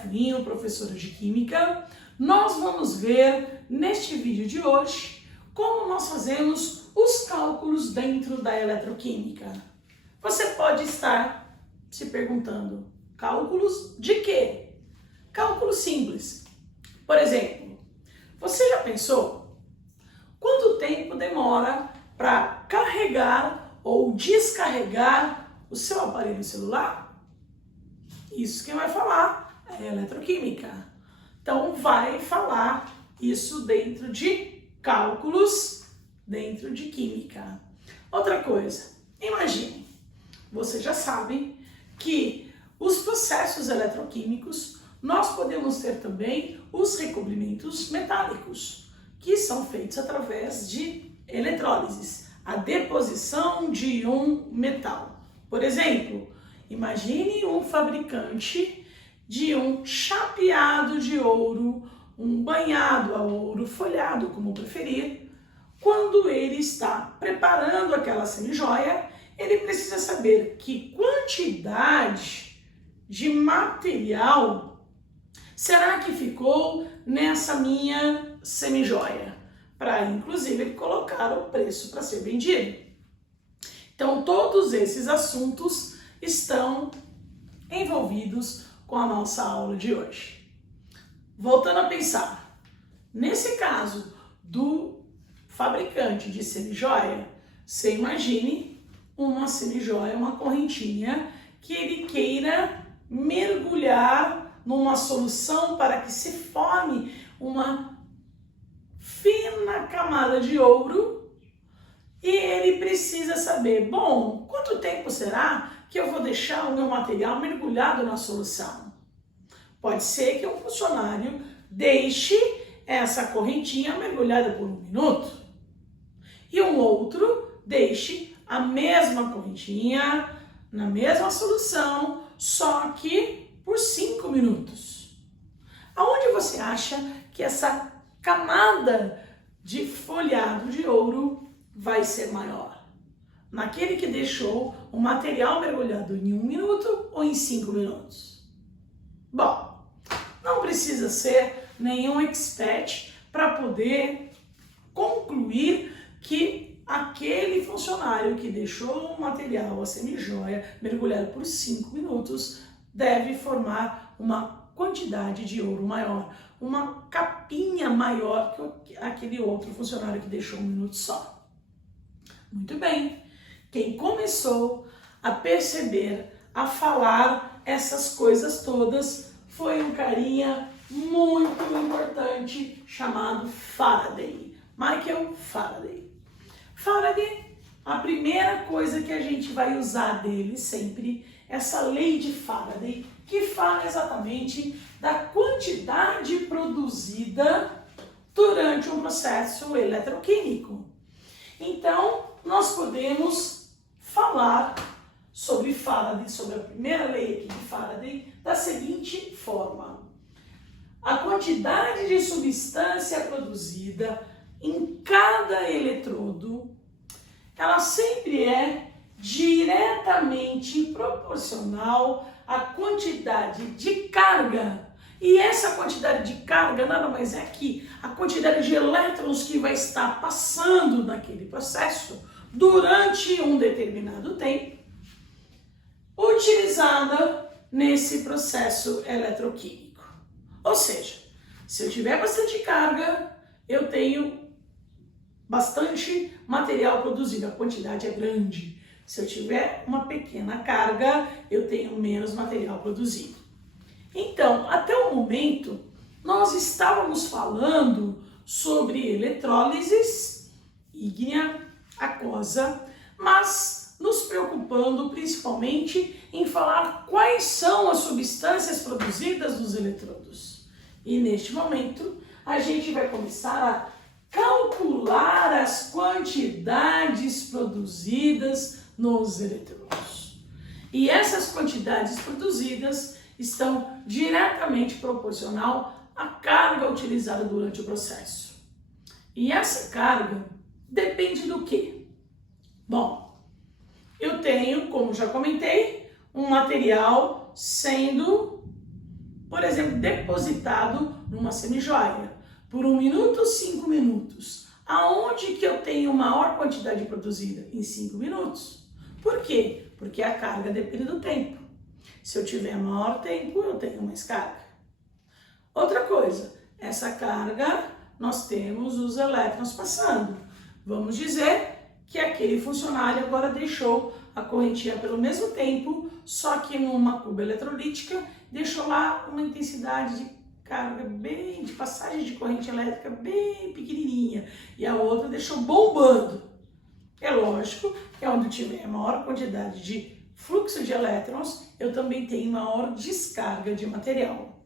Funinho, professora de Química. Nós vamos ver neste vídeo de hoje como nós fazemos os cálculos dentro da eletroquímica. Você pode estar se perguntando, cálculos de quê? Cálculos simples. Por exemplo, você já pensou quanto tempo demora para carregar ou descarregar o seu aparelho celular? Isso quem vai falar é a eletroquímica. Então vai falar isso dentro de cálculos, dentro de química. Outra coisa, imagine, você já sabe que os processos eletroquímicos, nós podemos ter também os recobrimentos metálicos, que são feitos através de eletrólises, a deposição de um metal. Por exemplo, imagine um fabricante de um chapeado de ouro, um banhado a ouro, folhado, como preferir. Quando ele está preparando aquela semijoia, ele precisa saber que quantidade de material será que ficou nessa minha semijoia, para inclusive ele colocar o preço para ser vendido. Então todos esses assuntos estão envolvidos com a nossa aula de hoje. Voltando a pensar, nesse caso do fabricante de semijoia, você imagine uma semijoia, uma correntinha que ele queira mergulhar numa solução para que se forme uma fina camada de ouro. E ele precisa saber, bom, quanto tempo será que eu vou deixar o meu material mergulhado na solução? Pode ser que um funcionário deixe essa correntinha mergulhada por 1 minuto e um outro deixe a mesma correntinha na mesma solução, só que por 5 minutos. Aonde você acha que essa camada de folhado de ouro vai ser maior? Naquele que deixou o material mergulhado em 1 minuto ou em 5 minutos? Bom, não precisa ser nenhum expert para poder concluir que aquele funcionário que deixou o material, a semijoia, mergulhado por 5 minutos, deve formar uma quantidade de ouro maior, uma capinha maior que aquele outro funcionário que deixou 1 minuto só. Muito bem, quem começou a perceber, a falar essas coisas todas foi um carinha muito importante chamado Faraday, Michael Faraday. Faraday, a primeira coisa que a gente vai usar dele sempre, essa lei de Faraday, que fala exatamente da quantidade produzida durante um processo eletroquímico. Então, nós podemos falar sobre Faraday, sobre a primeira lei aqui de Faraday, da seguinte forma. A quantidade de substância produzida em cada eletrodo, ela sempre é diretamente proporcional à quantidade de carga. E essa quantidade de carga nada mais é que a quantidade de elétrons que vai estar passando naquele processo durante um determinado tempo, utilizada nesse processo eletroquímico. Ou seja, se eu tiver bastante carga, eu tenho bastante material produzido, a quantidade é grande. Se eu tiver uma pequena carga, eu tenho menos material produzido. Então, até o momento, nós estávamos falando sobre eletrólises ígnea, aquosa, mas nos preocupando principalmente em falar quais são as substâncias produzidas nos eletrodos. E neste momento, a gente vai começar a calcular as quantidades produzidas nos eletrodos. E essas quantidades produzidas estão diretamente proporcional à carga utilizada durante o processo. E essa carga depende do quê? Bom, eu tenho, como já comentei, um material sendo por exemplo, depositado numa semijoia por 1 minuto, 5 minutos. Aonde que eu tenho maior quantidade produzida? Em 5 minutos. Por quê? Porque a carga depende do tempo. Se eu tiver maior tempo, eu tenho mais carga. Outra coisa, essa carga, nós temos os elétrons passando. Vamos dizer que aquele funcionário agora deixou a correntinha pelo mesmo tempo, só que numa cuba eletrolítica, deixou lá uma intensidade de carga de passagem de corrente elétrica bem pequenininha, e a outra deixou bombando. É lógico que onde tiver maior quantidade de fluxo de elétrons, eu também tenho maior descarga de material.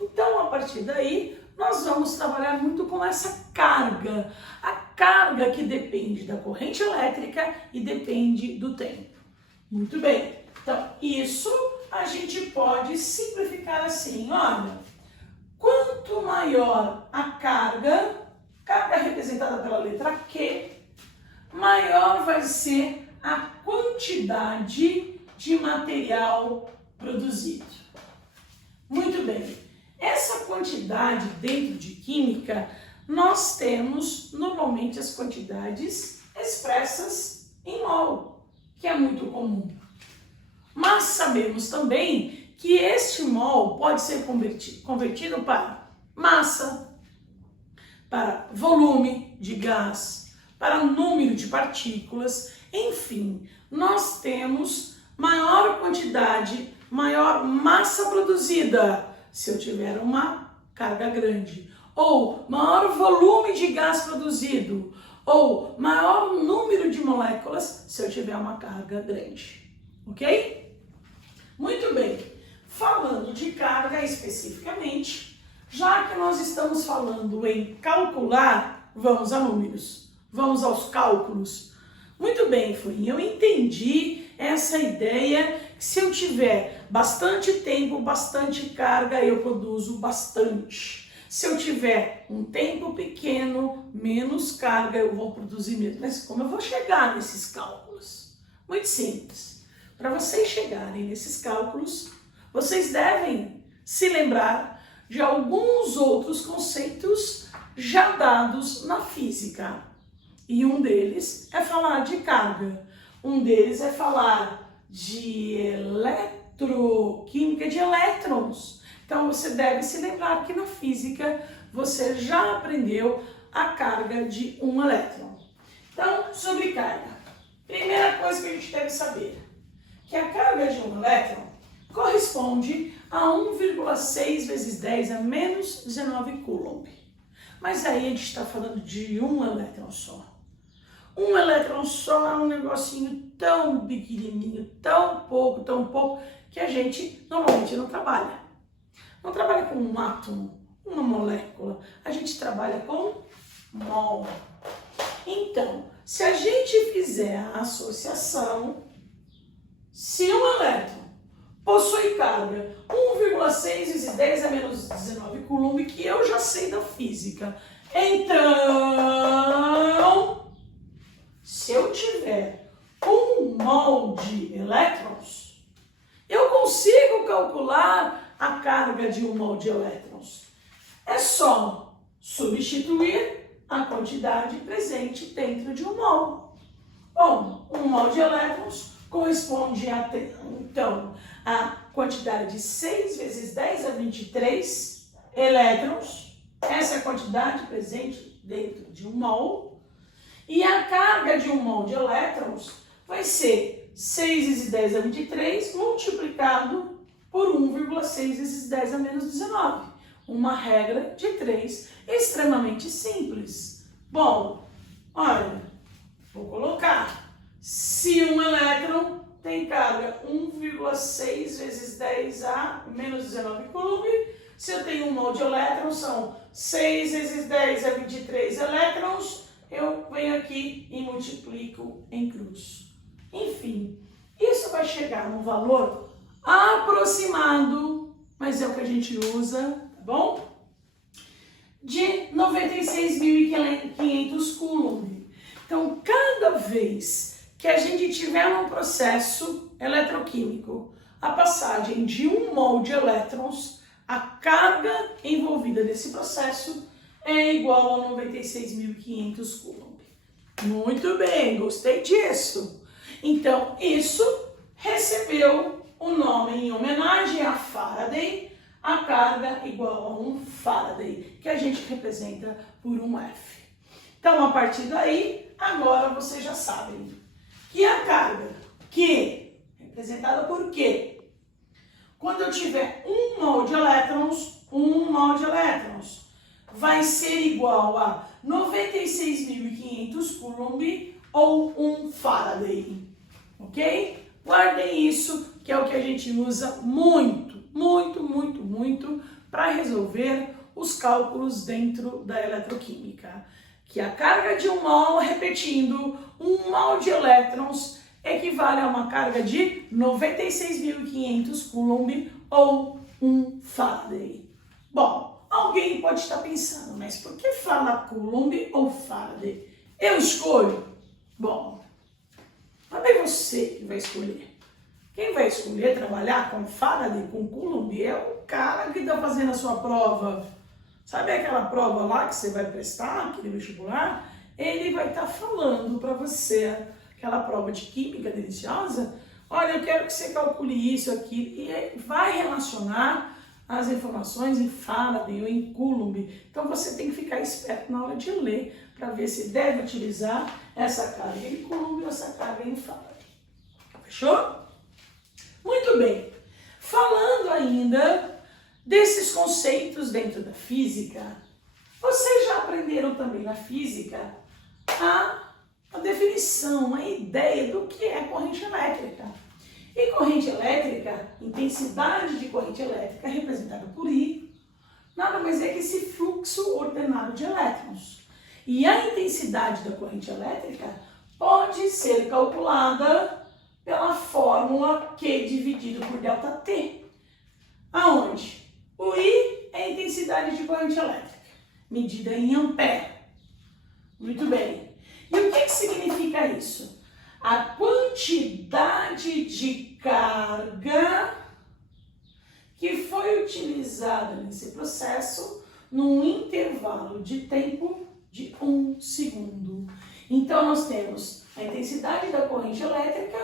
Então, a partir daí, nós vamos trabalhar muito com essa carga. A carga que depende da corrente elétrica e depende do tempo. Muito bem. Então, isso a gente pode simplificar assim. Olha, quanto maior a carga representada pela letra Q, maior vai ser a quantidade de material produzido. Muito bem. Essa quantidade dentro de química, nós temos normalmente as quantidades expressas em mol, que é muito comum. Mas sabemos também que este mol pode ser convertido para massa, para volume de gás, para número de partículas, enfim, nós temos maior quantidade, maior massa produzida se eu tiver uma carga grande, ou maior volume de gás produzido, ou maior número de moléculas se eu tiver uma carga grande, ok? Muito bem, falando de carga especificamente, já que nós estamos falando em calcular, vamos a números, vamos aos cálculos. Muito bem, Furinha, eu entendi essa ideia que se eu tiver bastante tempo, bastante carga, eu produzo bastante. Se eu tiver um tempo pequeno, menos carga, eu vou produzir menos. Mas como eu vou chegar nesses cálculos? Muito simples. Para vocês chegarem nesses cálculos, vocês devem se lembrar de alguns outros conceitos já dados na física. E um deles é falar de carga. Um deles é falar de eletroquímica, de elétrons. Então você deve se lembrar que na física você já aprendeu a carga de um elétron. Então, sobre carga. Primeira coisa que a gente deve saber, que a carga de um elétron corresponde a 1,6 vezes 10 a menos 19 coulomb. Mas aí a gente está falando de um elétron só. Um elétron só é um negocinho tão pequenininho, tão pouco, que a gente normalmente não trabalha. Não trabalha com um átomo, uma molécula. A gente trabalha com mol. Então, se a gente fizer a associação, se um elétron possui carga 1,6 vezes 10 a menos 19 coulomb, que eu já sei da física, então, se eu tiver 1 mol de elétrons, eu consigo calcular a carga de 1 mol de elétrons. É só substituir a quantidade presente dentro de 1 mol. Bom, 1 mol de elétrons corresponde a, então, a quantidade de 6 vezes 10 a 23 elétrons. Essa é a quantidade presente dentro de 1 mol. E a carga de 1 mol de elétrons vai ser 6 vezes 10 a 23 multiplicado por 1,6 vezes 10 a menos 19. Uma regra de 3 extremamente simples. Bom, olha, vou colocar. Se um elétron tem carga 1,6 vezes 10 a menos 19 coulomb, se eu tenho 1 mol de elétrons, são 6 vezes 10 a 23 elétrons, eu venho aqui e multiplico em cruz. Enfim, isso vai chegar num valor aproximado, mas é o que a gente usa, tá bom? De 96.500 coulomb. Então, cada vez que a gente tiver um processo eletroquímico, a passagem de 1 mol de elétrons A carga envolvida nesse processo é igual a 96.500 Coulomb. Muito bem, gostei disso. Então, isso recebeu o nome em homenagem a Faraday, a carga igual a 1 Faraday, que a gente representa por um F. Então, a partir daí, agora vocês já sabem que a carga Q, representada por Q, quando eu tiver 1 mol de elétrons, vai ser igual a 96.500 Coulomb ou 1 Faraday, ok? Guardem isso, que é o que a gente usa muito para resolver os cálculos dentro da eletroquímica. Que a carga de 1 mol, repetindo, 1 mol de elétrons equivale a uma carga de 96.500 Coulomb ou 1 Faraday. Bom, alguém pode estar pensando, mas por que fala Coulomb ou Faraday? Eu escolho? Bom, não é você que vai escolher. Quem vai escolher trabalhar com Faraday, com Coulomb, é o cara que está fazendo a sua prova. Sabe aquela prova lá que você vai prestar, aquele vestibular? Ele vai estar falando para você, aquela prova de química deliciosa, olha, eu quero que você calcule isso aqui, e vai relacionar as informações em Faraday ou em Coulomb. Então você tem que ficar esperto na hora de ler, para ver se deve utilizar essa carga em Coulomb ou essa carga em Faraday. Fechou? Muito bem. Falando ainda desses conceitos dentro da física, vocês já aprenderam também na física a definição, a ideia do que é corrente elétrica. E corrente elétrica, intensidade de corrente elétrica representada por I, nada mais é que esse fluxo ordenado de elétrons. E a intensidade da corrente elétrica pode ser calculada pela fórmula Q dividido por ΔT. Aonde? O I é a intensidade de corrente elétrica, medida em ampere. Muito bem. E o que significa isso? A quantidade de carga que foi utilizada nesse processo num intervalo de tempo de 1 segundo. Então, nós temos a intensidade da corrente elétrica,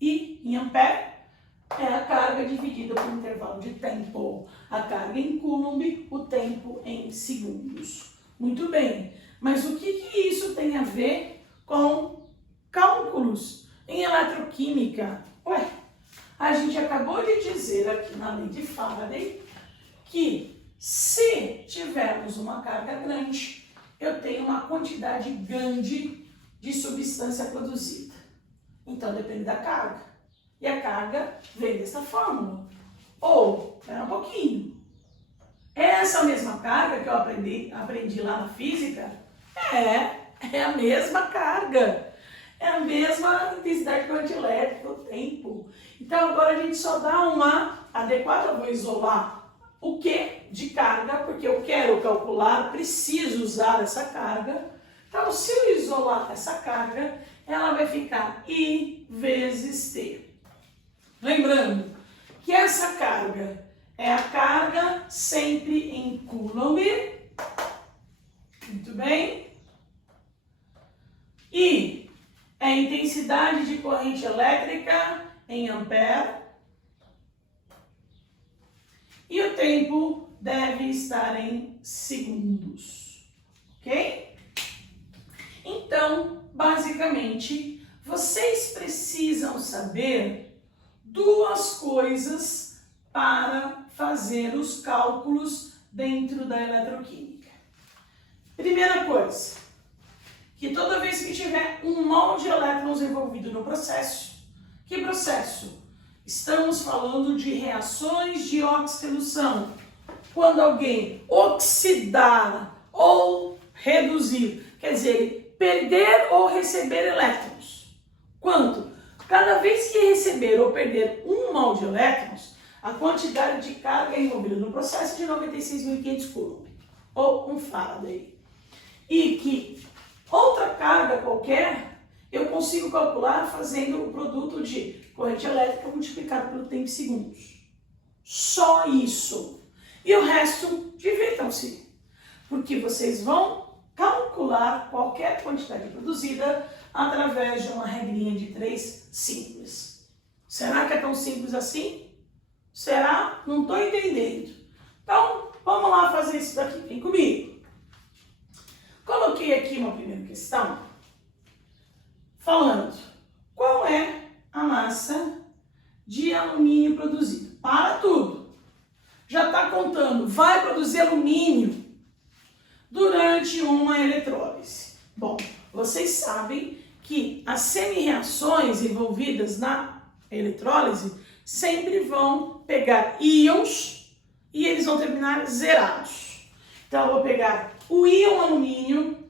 I em ampere, é a carga dividida por intervalo de tempo. A carga em Coulomb, o tempo em segundos. Muito bem, mas o que isso tem a ver com cálculos em eletroquímica? Ué, a gente acabou de dizer aqui na lei de Faraday que se tivermos uma carga grande, eu tenho uma quantidade grande de substância produzida. Então depende da carga. E a carga vem dessa fórmula. Ou, espera um pouquinho, essa mesma carga que eu aprendi lá na física é a mesma carga. É a mesma intensidade de corrente elétrica, o tempo. Então agora a gente só dá uma adequada, eu vou isolar o Q de carga, porque eu quero calcular, preciso usar essa carga. Então se eu isolar essa carga, ela vai ficar I vezes T. Lembrando que essa carga é a carga sempre em Coulomb. Muito bem. E é a intensidade de corrente elétrica em ampere. E o tempo deve estar em segundos. Ok? Então, basicamente, vocês precisam saber duas coisas para fazer os cálculos dentro da eletroquímica. Primeira coisa, que toda vez que tiver 1 mol de elétrons envolvido no processo, que processo? Estamos falando de reações de oxidação. Quando alguém oxidar ou reduzir, quer dizer, perder ou receber elétrons. Quanto? Cada vez que receber ou perder 1 mol de elétrons, a quantidade de carga envolvida no processo é de 96.500 Coulomb, ou 1 Faraday. E que outra carga qualquer, eu consigo calcular fazendo o produto de corrente elétrica multiplicado pelo tempo em segundos. Só isso. E o resto, divirtam-se, porque vocês vão calcular qualquer quantidade produzida através de uma regrinha de 3 simples. Será que é tão simples assim? Será? Não estou entendendo. Então, vamos lá fazer isso daqui. Vem comigo. Coloquei aqui uma primeira questão falando qual é a massa de alumínio produzida. Para tudo. Já está contando, vai produzir alumínio durante uma eletrólise. Bom, vocês sabem que as semi-reações envolvidas na eletrólise sempre vão pegar íons e eles vão terminar zerados. Então, eu vou pegar o íon alumínio,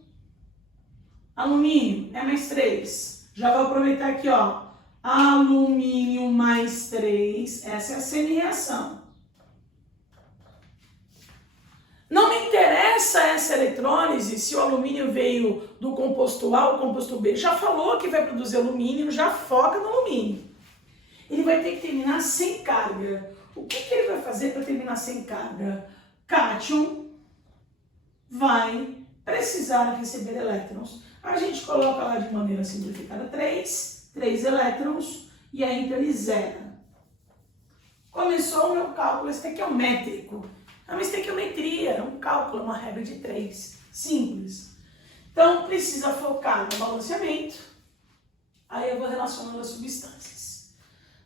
alumínio é mais 3. Já vou aproveitar aqui, ó, alumínio mais 3, essa é a semi-reação. Não me interessa essa eletrólise se o alumínio veio do composto A ou composto B. Já falou que vai produzir alumínio, já foca no alumínio. Ele vai ter que terminar sem carga. O que ele vai fazer para terminar sem carga? Cátion vai precisar receber elétrons. A gente coloca lá de maneira simplificada 3 elétrons e aí então ele zera. Começou o meu cálculo estequiométrico. É uma estequiometria, é um cálculo, uma regra de 3, simples. Então, precisa focar no balanceamento, aí eu vou relacionando as substâncias.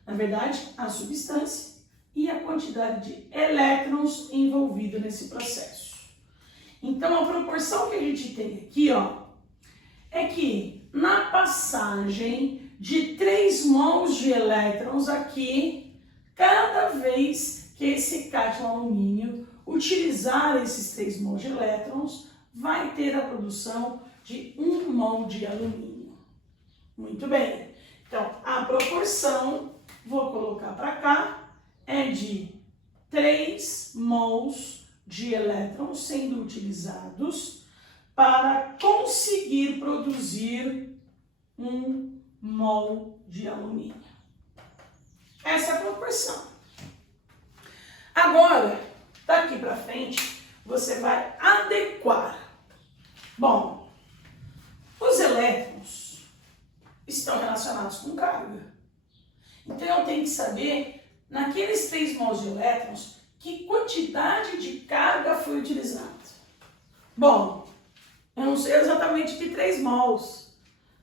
Na verdade, a substância e a quantidade de elétrons envolvidos nesse processo. Então, a proporção que a gente tem aqui, ó, é que na passagem de 3 mols de elétrons aqui, cada vez que esse cátion alumínio utilizar esses 3 mols de elétrons, vai ter a produção de 1 mol de alumínio. Muito bem. Então, a proporção, vou colocar para cá, é de 3 mols de elétrons sendo utilizados para conseguir produzir 1 mol de alumínio. Essa é a proporção. Agora, daqui para frente, você vai adequar. Bom, os elétrons estão relacionados com carga. Então, eu tenho que saber, naqueles 3 mols de elétrons, que quantidade de carga foi utilizada. Bom, eu não sei exatamente de 3 mols,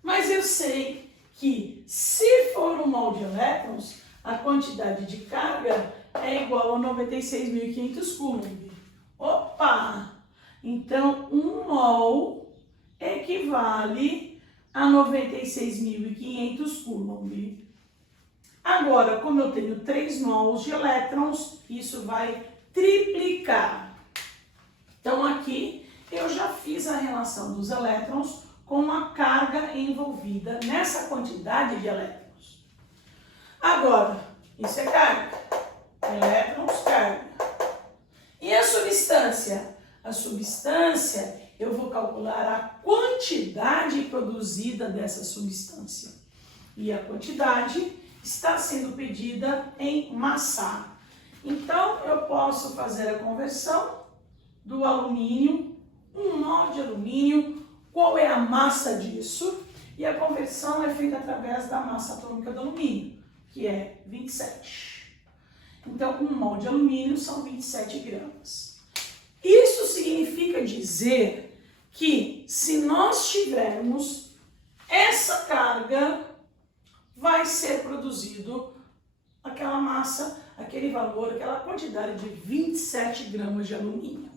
mas eu sei que se for 1 mol de elétrons, a quantidade de carga é igual a 96.500 coulomb. Opa! Então, 1 mol equivale a 96.500 coulomb. Agora, como eu tenho 3 mols de elétrons, isso vai triplicar. Então, aqui eu já fiz a relação dos elétrons com a carga envolvida nessa quantidade de elétrons. Agora, isso é carga. Elétrons, carga. E a substância? A substância, eu vou calcular a quantidade produzida dessa substância. E a quantidade está sendo pedida em massa. Então, eu posso fazer a conversão do alumínio, 1 mol de alumínio, qual é a massa disso? E a conversão é feita através da massa atômica do alumínio, que é 27. Então, 1 mol de alumínio são 27 gramas. Isso significa dizer que, se nós tivermos essa carga, vai ser produzido aquela massa, aquele valor, aquela quantidade de 27 gramas de alumínio.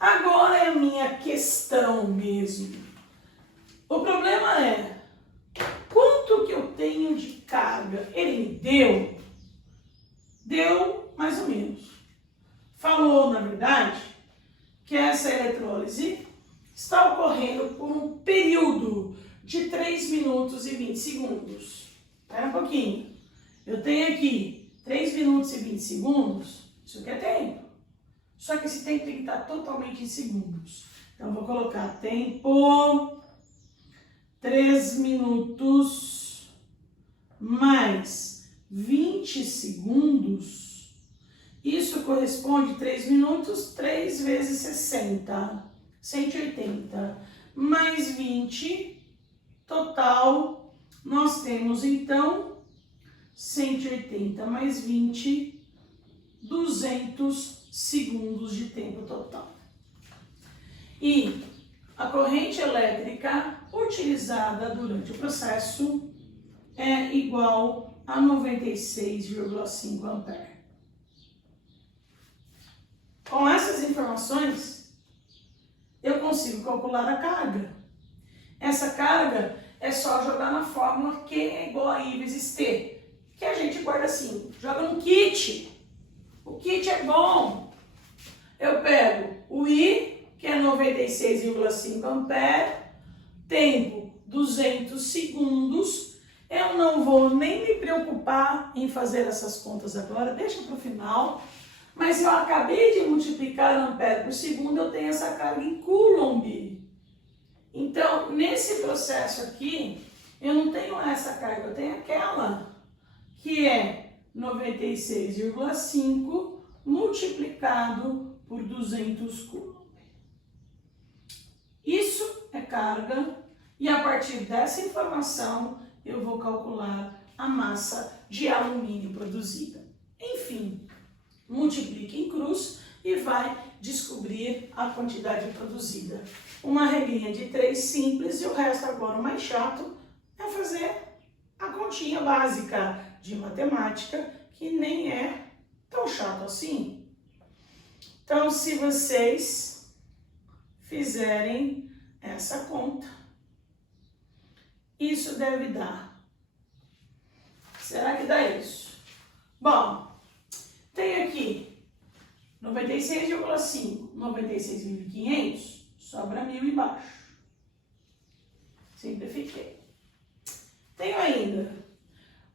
Agora é a minha questão mesmo. O problema é, quanto que eu tenho de carga? Ele me deu? Deu mais ou menos. Falou, na verdade, que essa eletrólise está ocorrendo por um período de 3 minutos e 20 segundos. Espera um pouquinho. Eu tenho aqui 3 minutos e 20 segundos. Isso aqui é tempo. Só que esse tempo tem que estar totalmente em segundos. Então, eu vou colocar tempo 3 minutos mais 20 segundos Isso corresponde a 3 minutos, 3 vezes 60, 180, mais 20, total, nós temos então 180 mais 20, 200 segundos de tempo total. E a corrente elétrica utilizada durante o processo é igual a 96,5 amperes. Com essas informações, eu consigo calcular a carga. Essa carga é só jogar na fórmula Q é igual a I vezes T, que a gente guarda assim, joga no kit. O kit é bom. Eu pego o I, que é 96,5 amperes, tempo 200 segundos. Eu não vou nem me preocupar em fazer essas contas agora, deixa para o final. Mas eu acabei de multiplicar ampere por segundo, eu tenho essa carga em Coulomb. Então, nesse processo aqui, eu não tenho essa carga, eu tenho aquela, que é 96,5 multiplicado por 200 Coulomb. Isso é carga, e a partir dessa informação, eu vou calcular a massa de alumínio produzida. Enfim, multiplique em cruz e vai descobrir a quantidade produzida. Uma regrinha de 3 simples e o resto agora o mais chato é fazer a continha básica de matemática, que nem é tão chato assim. Então, se vocês fizerem essa conta, isso deve dar. Será que dá isso? Bom, tem aqui 96,5, 96.500, sobra 1.000 embaixo. Simplifiquei. Tenho ainda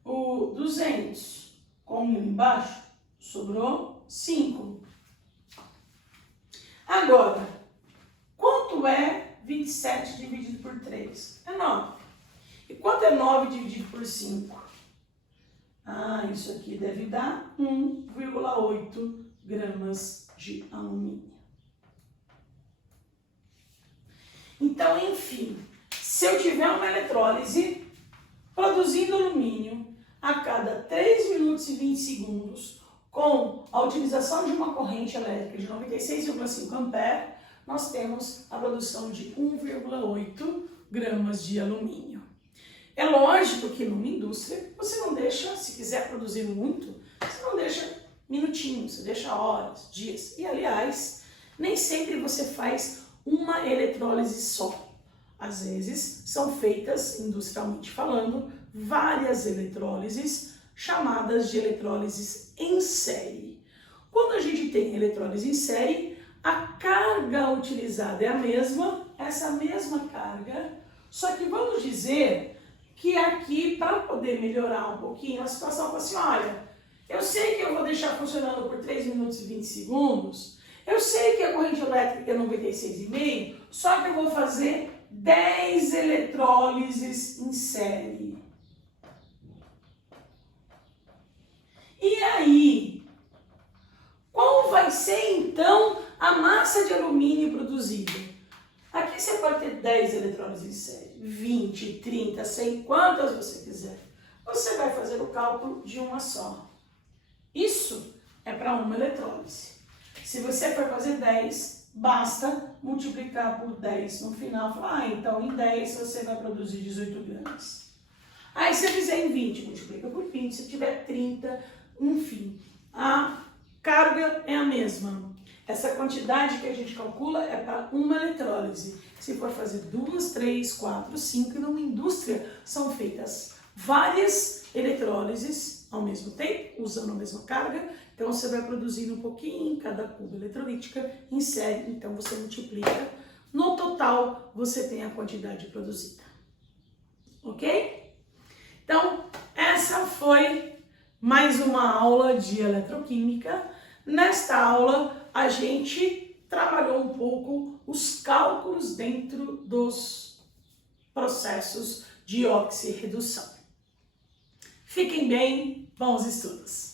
o 200 com 1.000 embaixo, sobrou 5. Agora, quanto é 27 dividido por 3? É 9. E quanto é 9 dividido por 5? Isso aqui deve dar 1,8 gramas de alumínio. Então, enfim, se eu tiver uma eletrólise produzindo alumínio a cada 3 minutos e 20 segundos, com a utilização de uma corrente elétrica de 96,5 amperes, nós temos a produção de 1,8 gramas de alumínio. É lógico que numa indústria, você não deixa, se quiser produzir muito, você não deixa minutinhos, você deixa horas, dias. E, aliás, nem sempre você faz uma eletrólise só. Às vezes, são feitas, industrialmente falando, várias eletrólises, chamadas de eletrólises em série. Quando a gente tem eletrólise em série, a carga utilizada é a mesma, essa mesma carga, só que vamos dizer que aqui, para poder melhorar um pouquinho a situação, eu falo assim, olha, eu sei que eu vou deixar funcionando por 3 minutos e 20 segundos, eu sei que a corrente elétrica é 96,5, só que eu vou fazer 10 eletrólises em série. E aí, qual vai ser então a massa de alumínio produzida? Aqui você pode ter 10 eletrólises em série, 20, 30, 100, quantas você quiser. Você vai fazer o cálculo de uma só. Isso é para uma eletrólise. Se você for fazer 10, basta multiplicar por 10 no final. Falar, então em 10 você vai produzir 18 gramas. Aí se você fizer em 20, multiplica por 20. Se tiver 30, enfim, a carga é a mesma. Essa quantidade que a gente calcula é para uma eletrólise. Se for fazer 2, 3, 4, 5, numa indústria são feitas várias eletrólises ao mesmo tempo, usando a mesma carga. Então você vai produzindo um pouquinho em cada cuba eletrolítica em série, então você multiplica. No total, você tem a quantidade produzida. Ok? Então, essa foi mais uma aula de eletroquímica. Nesta aula, a gente trabalhou um pouco os cálculos dentro dos processos de oxirredução. Fiquem bem, bons estudos!